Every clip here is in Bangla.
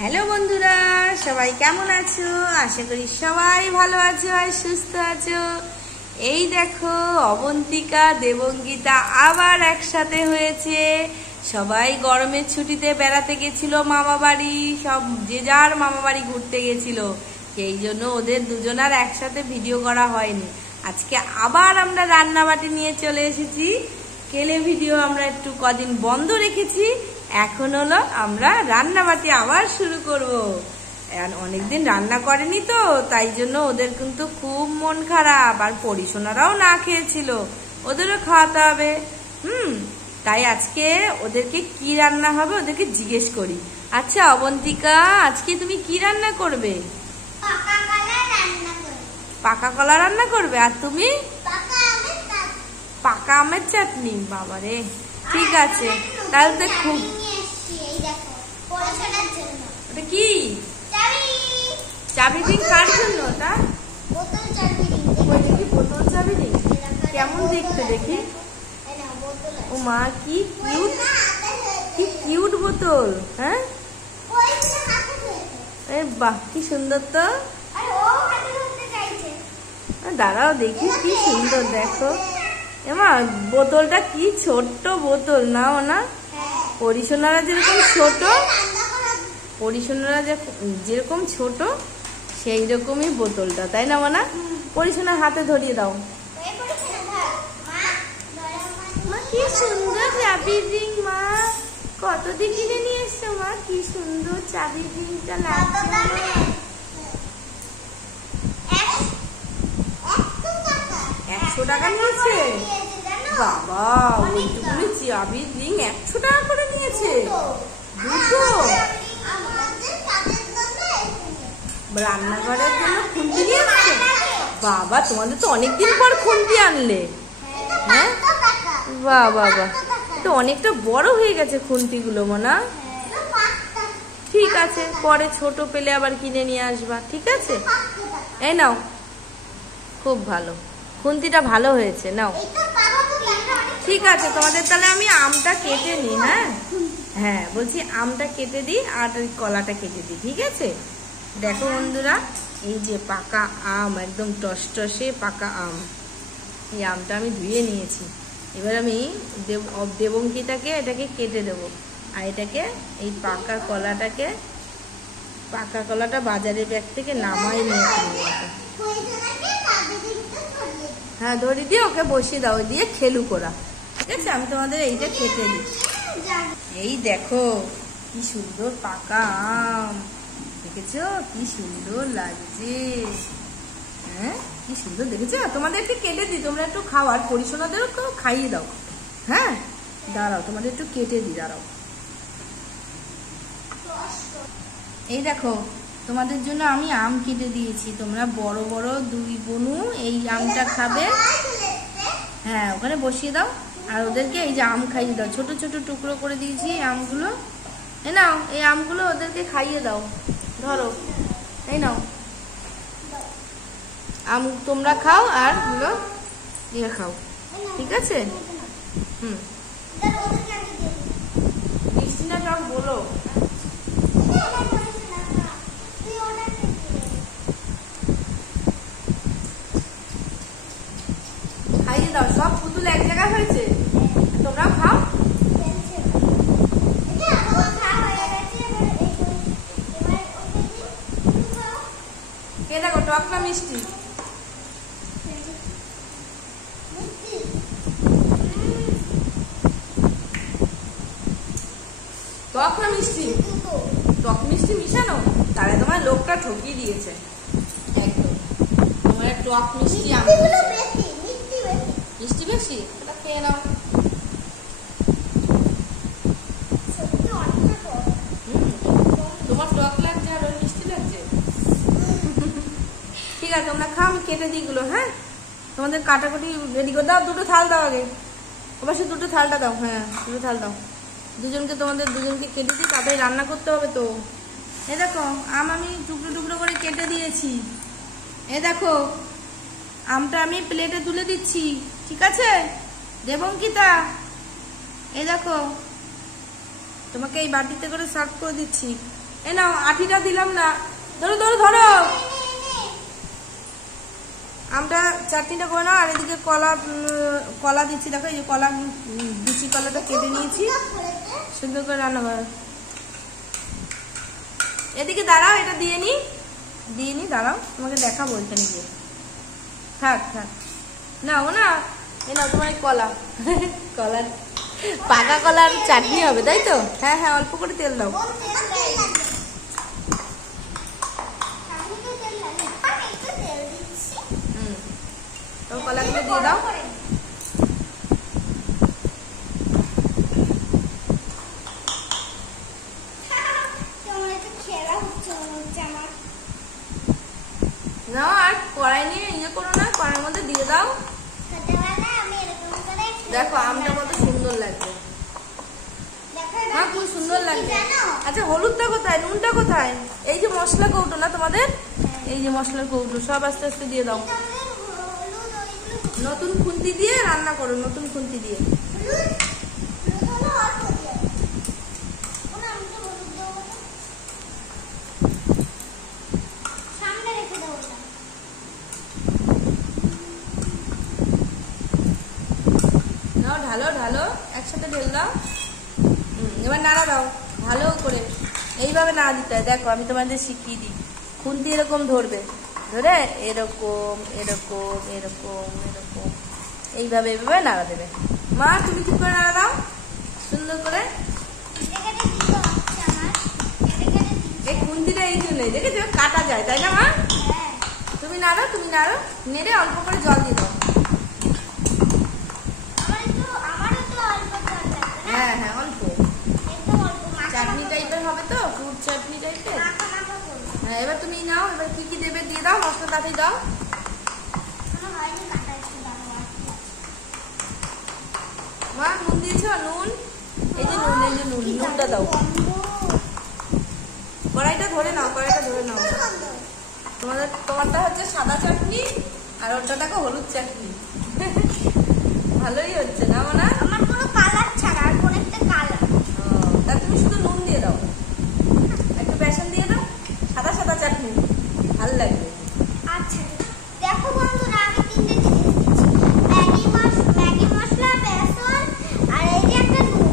হ্যালো বন্ধুরা, সবাই কেমন আছো? আশা করি সবাই ভালো আছো আর সুস্থ আছো। এই দেখো, অবন্তিকা দেবঙ্গিতা আবার একসাথে হয়েছে। সবাই গরমের ছুটিতে বেড়াতে গেছিল মামা বাড়ি, সব যে যার মামা বাড়ি ঘুরতে গেছিল। সেই জন্য ওদের দুজনার একসাথে ভিডিও করা হয়নি। আজকে আবার আমরা রান্নাবাটি নিয়ে চলে এসেছি। কেলে ভিডিও আমরা একটু কদিন বন্ধ রেখেছি, এখন হলো আমরা রান্নাবাটি আবার শুরু করব। অনেকদিন রান্না করেনি তো, তাই জন্য ওদের কিন্তু খুব মন খারাপ। আর পরিশোনারাও না খেয়েছিল, ওদেরও খাওয়াতে হবে। তাই আজকে ওদেরকে কি রান্না হবে ওদেরকে জিজ্ঞেস করি। আচ্ছা অবন্তিকা, আজকে তুমি কি রান্না করবে? পাকা কলা রান্না করবে। আর তুমি? পাকা আমের চাটনি। বাবারে, ঠিক আছে। তাহলে তো খুব, ওটা কি চাবি রিং? কার জন্য ওটা? বোতল চাবি রিং। কেমন দেখতে দেখি? ও মা, কি কিউট, কি কিউট বোতল। হ্যাঁ, বাহ, কি সুন্দর তো। দাঁড়াও দেখি, কি সুন্দর দেখো। এমা, বোতলটা কি ছোট্ট বোতল নাও না। পরিশোনারা যেরকম ছোট, পরিশোনারা যেরকম ছোট সেই রকমই বোতলটা, তাই না মানা? পরিশোনার হাতে ধরিয়ে দাও। মা, কি সুন্দর চাবির রিং। মা, কত দিয়ে কিনে নিয়ে এসছো? মা, কি সুন্দর চাবির রিংটা লাগছে। 100 টাকা নিয়েছে? বাবা, ওইটুকুনি চাবির রিং 100 টাকা করে নিয়েছে? দুটো? রান্নাঘরের জন্য খুন্তি নিয়ে আসছে? বাবা, তোমাদের তো অনেকদিন পর খুন্তি আনলে। হ্যাঁ, বাহ বাবা, তো অনেকটা বড় হয়ে গেছে খুন্তিগুলো মনা। ঠিক আছে, পরে ছোট পেলে আবার কিনে নিয়ে আসবা, ঠিক আছে? এই নাও, খুব ভালো, খুন্তিটা ভালো হয়েছে, নাও। ঠিক আছে, তোমাদের তাহলে আমি আমটা কেটে নিই। হ্যাঁ হ্যাঁ, বলছি আমটা কেটে দিই আর ওই কলাটা কেটে দিই, ঠিক আছে? দেখো বন্ধুরা, এই যে পাকা আম, একদম টসটসে পাকা আম। এই আমটা আমি ধুয়ে নিয়েছি। এবার আমি দেবঙ্গিতাকে এটাকে কেটে দেবো। আর এটাকে, এই পাকা কলাটা বাজারের ব্যাগ থেকে নামাই নিয়েছি। হ্যাঁ, ধরি দিয়ে ওকে বসিয়ে দাও, দিয়ে খেলুক ওরা, ঠিক আছে? আমি তোমাদের এইটা কেটে দিই। এই দেখো, কি সুন্দর পাকা আম, দেখেছো? কি সুন্দর লাগছে। হ্যাঁ, কি সুন্দর দেখেছো? তোমাদের একটু কেটে দিই, তোমরা একটু খাও, আর পরিশোনাদেরও খাইয়ে দাও। হ্যাঁ, দাঁড়াও, তোমাদের একটু কেটে দিই, দাঁড়াও। এই দেখো, তোমাদের জন্য আমি আম কেটে দিয়েছি। তোমরা বড় বড় দুই বোনু এই আমটা খাবে। হ্যাঁ, ওখানে বসিয়ে দাও। আর ওদেরকে এই যে আম খাইয়ে দাও, ছোট ছোট টুকরো করে দিয়েছি আমগুলো। এই নাও, এই আমগুলো ওদেরকে খাইয়ে দাও। ধরো, এই নাও আম, তোমরা খাও আর গুলো দিয়ে খাও, ঠিক আছে? মিষ্টি না টক বলো? খাইয়ে দাও, সব পুতুল এক জায়গায় হয়েছে, তোমরাও খাও। কে দেখো, টক না মিষ্টি? টক না মিষ্টি? টক মিষ্টি মিশানো, তাহলে তোমার লোকটা ঠকিয়ে দিয়েছে একদম। তোমার টক মিষ্টি মিষ্টি বেশি, ওটা খেয়ে নাও। তোমার টক লাগছে আর ওই মিষ্টি লাগছে। ঠিক আছে, তোমরা খাও, আমি কেটে দিই গুলো। হ্যাঁ, তোমাদের কাটাকুটি রেডি করে দাও। দুটো থাল দাও আগে, অবশ্যই দুটো থালটা দাও। হ্যাঁ, দুটো থাল দাও। তোমাদের দুজনকে কেটে দিই, তাড়াতাড়ি রান্না করতে হবে তো। এই দেখো, আম আমি টুকরো টুকরো করে কেটে দিয়েছি। এই দেখো, আমটা আমি প্লেটে তুলে দিচ্ছি, ঠিক আছে? দেবঙ্গিতা, এই দেখো, তোমাকে এই বাটিতে করে সার্ভ করে দিচ্ছি। এই নাও, আঠিটা দিলাম না। ধরো ধরো ধরো, আমরা চাটনিটা করে নাও। আর এদিকে কলা দিচ্ছি, দেখো এই যে কলা, বিচি কলাটা কেটে নিয়েছি, সুন্দর করে রান্না করো। এদিকে দাঁড়াও, এটা দিয়ে নি দাঁড়াও, তোমাকে দেখাবো এটা নিয়ে। থাক থাক, নাও না, এই নাও তোমার কলা। কলার পাকা কলার চাটনি হবে, তাই তো? হ্যাঁ হ্যাঁ, অল্প করে তেল দাও। তো কলাগুলো দিয়ে দাও। না আর কড়াই নিয়ে ইয়ে করো না, কড়াইয়ের মধ্যে দিয়ে দাও। দেখো আমটা কত সুন্দর লাগবে। হ্যাঁ, খুব সুন্দর লাগবে। আচ্ছা, হলুদটা কোথায়, নুনটা কোথায়? এই যে মশলা কৌটো না তোমাদের, এই যে মশলার কৌটো, সব আস্তে আস্তে দিয়ে দাও। নতুন খুন্তি দিয়ে রান্না করো, নতুন খুন্তি দিয়ে। ঢালো ঢালো, একসাথে ঢেল দাও। এবার নাড়া দাও ভালো করে, এইভাবে নাড়া দিতে হয়। দেখো আমি তোমাদের শিখিয়ে দিই। খুন্তি এরকম ধরবে, ধরে এরকম এরকম এরকম এরকম এইভাবে এইভাবে নাড়া দেবে। মা তুমি ঠিক করে নাড়া দাও, সুন্দর করে। এই খুন্তিটা এই জন্যই, দেখেছো কাটা যায়, তাই না মা? তুমি নাড়ো, তুমি নাড়ো, নেড়ে অল্প করে জল দিয়ে দাও। হ্যাঁ হ্যাঁ, অল্প, চাটনি টাইপের হবে তো, ফ্রুট চাটনি টাইপের। হ্যাঁ, এবার তুমি নাও, এবার কি কি দেবে দিয়ে দাও, মশলা তাড়াতাড়ি দাও। মা নুন দিয়েছ? নুন, এই যে নুন, এই যে নুন, নুনটা দাও। কড়াইটা ধরে নাও, কড়াইটা ধরে নাও। তোমারটা হচ্ছে সাদা চাটনি, আর ওটা দেখো হলুদ চাটনি। ভালোই হচ্ছে না মানে? আমার কোনো কালার ছাড়া আর কোন একটা কালার। তা তুমি শুধু নুন দিয়ে দাও, একটু বেসন দিয়ে দাও, সাদা সাদা চাটনি ভালো লাগবে। আচ্ছা, দেখো বন্ধুরা, আমি তিনটে জিনিস দিচ্ছি, ম্যাগি মশলা, বেসন, আর এই যে একটা নুন।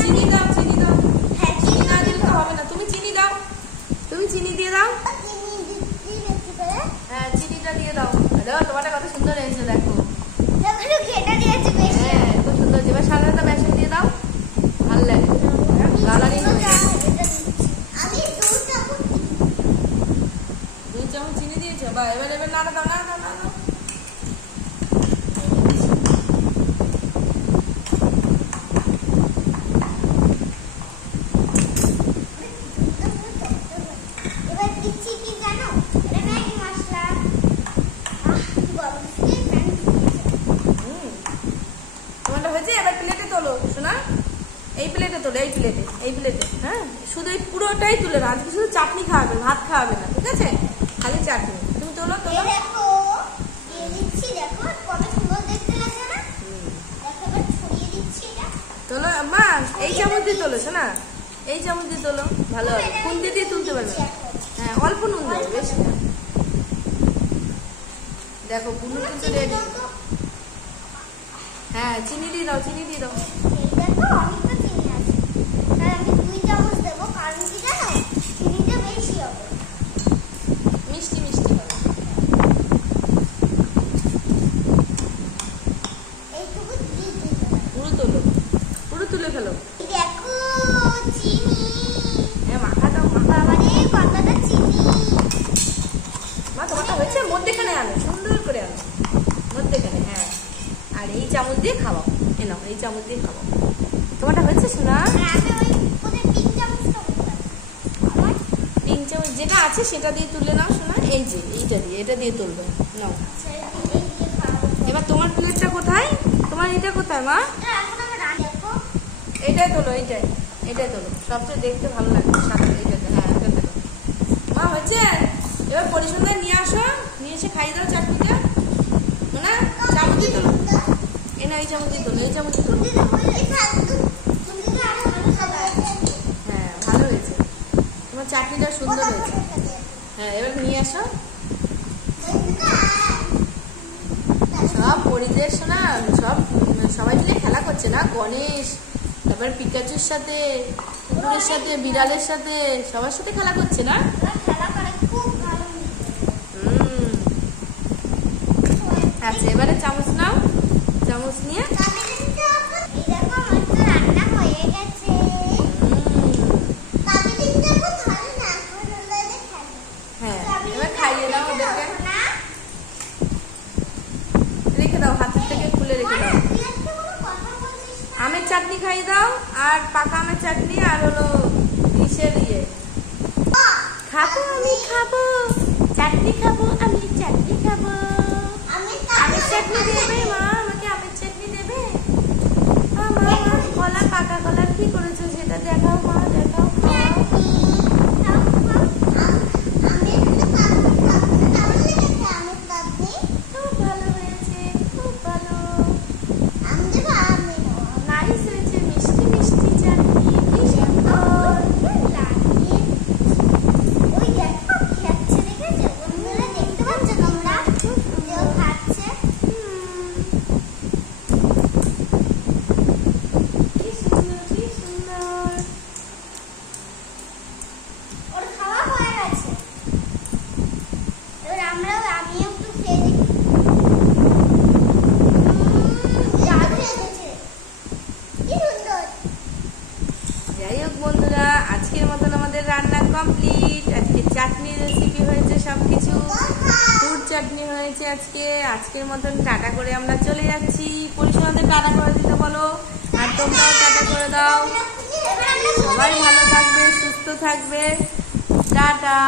চিনি দাও, চিনি দাও। হ্যাঁ, চিনি না দিলে তো হবে না, তুমি চিনি দাও, তুমি চিনি দিয়ে দাও। চিনি দিচ্ছি বেশি করে। হ্যাঁ, চিনিটা দিয়ে দাও। তোমারটা কত সুন্দর হয়েছে দেখো। দেখো ঘেটা দিয়েছি বেশি। হ্যাঁ, খুব সুন্দর। এবার সাদা সাদা বেসন দিয়ে দাও, ভালো লাগবে, কালারিং হয়ে যাবে। আমি 2 চামচ চিনি দিয়েছো, বা এবার এবার নাড়া দাও, নাড়া দাও, নাড়া দাও। এবার দিচ্ছি কি জানো, এটা ম্যাগি মশলা। তোমারটা হয়েছে, এবার প্লেটে তোলো শোনা, এই প্লেটে তোলো, এই প্লেটে, এই প্লেটে। হ্যাঁ, শুধু এই পুরোটাই তুলে না, আজকে শুধু চাটনি খাওয়াবে, ভাত খাওয়াবে না, ঠিক আছে? খালি চাটনি। তুমি তোলো, তোলো। দেখো দিয়ে দিচ্ছি, দেখো কত সুন্দর দেখতে লাগছে না? দেখো এবার ছড়িয়ে দিচ্ছি এটা। তোলো মা, এই চামচ দিয়ে তোলো শোনা, এই চামচ দিয়ে তোলো, ভালো হবে। খুন্তি দিয়ে তুলতে পারবে। হ্যাঁ, অল্প নুন দেবে, বেশি না। দেখো পুরো কিন্তু রেডি। হ্যাঁ, চিনি দিয়ে দাও, চিনি দিয়ে দাও। দেখো অনেকটা চিনি আছে, তাই আমি 2 চামচ দেবো, কারণ কি জানো, চিনিটা বেশি হবে, মিষ্টি মিষ্টি হবে। এইটুকু দিয়ে দিতে হবে। পুরো তোলো, পুরো তুলে ফেলো। দেখো চিনি, হ্যাঁ, মাখা দাও, মাখা। বাবারে কতটা চিনি। মা তোমারটা হয়েছে, মধ্যেখানে আনো, সুন্দর করে আনো মধ্যেখানে। হ্যাঁ, আর এই চামচ দিয়ে খাওয়াও, এ নাও, এই চামচ দিয়ে খাওয়াও। তোমারটা হয়েছে শোনা? আমি ওই ওদের 3 চামচ খাবো। আমার 3 চামচ যেটা আছে সেটা দিয়ে তুলে নাও শোনা, এই যে এইটা দিয়ে, এটা দিয়ে তুলবে, নাও। এই দিয়ে খাবো। এবার তোমার প্লেটটা কোথায়, তোমার এটা কোথায় মা? এটা এখন আমরা রান্না দেখো। এটাই তোলো, এইটাই, এটাই তোলো, সবচেয়ে দেখতে ভালো লাগবে সাদা, এইটাতে। হ্যাঁ, এটা তোলো। মা হয়েছে, এবার পরিশোধন নিয়ে আসো, নিয়ে এসে খাইয়ে দাও চাটনিটা। না, চামচ দিয়ে তোলো, এই না, এই চামচ দিয়ে তোলো, এই চামচ দিয়ে তোলো। তুমি তো বললে এই ফালতু, তুমি তো আরো ভালো খাবার। হ্যাঁ, ভালো হয়েছে। চাটনিটা সুন্দর হয়েছে। হ্যাঁ, এবার নিয়ে আসো সব পরিদের শোনা, সবাই মিলে খেলা করছে না, গণেশ, তারপর পিকাচুর সাথে, কুকুরের সাথে, বিড়ালের সাথে, সবার সাথে খেলা করছে না। আচ্ছা, এবারে চামচ নাও, চামচ নিয়ে হ্যাঁ এবার খাইয়ে দাও ওদেরকে, রেখে দাও, হাতের থেকে খুলে রেখে দাও। আমের চাটনি খাইয়ে দাও, আর পাকা আমের চাটনি, আর হলো ইসের খাবো, আমি খাবো চাটনি, খাবো আমি চাটনি, খাবো আমের চাটনি দেবে মা, আমাকে আমের চাটনি দেবে। মা কলা, পাকা কলা কি করেছো সেটা দেখাও মা, দেখাও, খুব ভালো হয়েছে, খুব ভালো, নাইস হয়েছে, মিষ্টি মিষ্টি চাটনি, কি সুন্দর। যাই হোক বন্ধুরা, আজকের মতন আমাদের রান্না কমপ্লিট। আজকে চাটনির রেসিপি হয়েছে, সবকিছু ফুড চাটনি হয়েছে আজকে। আজকের মতন টাটা করে আমরা চলে যাচ্ছি। পরিষেবাদের টাটা করে দিতে বলো, আর তোমরাও টাটা করে দাও। সবাই ভালো থাকবে, সুস্থ থাকবে, টাটা।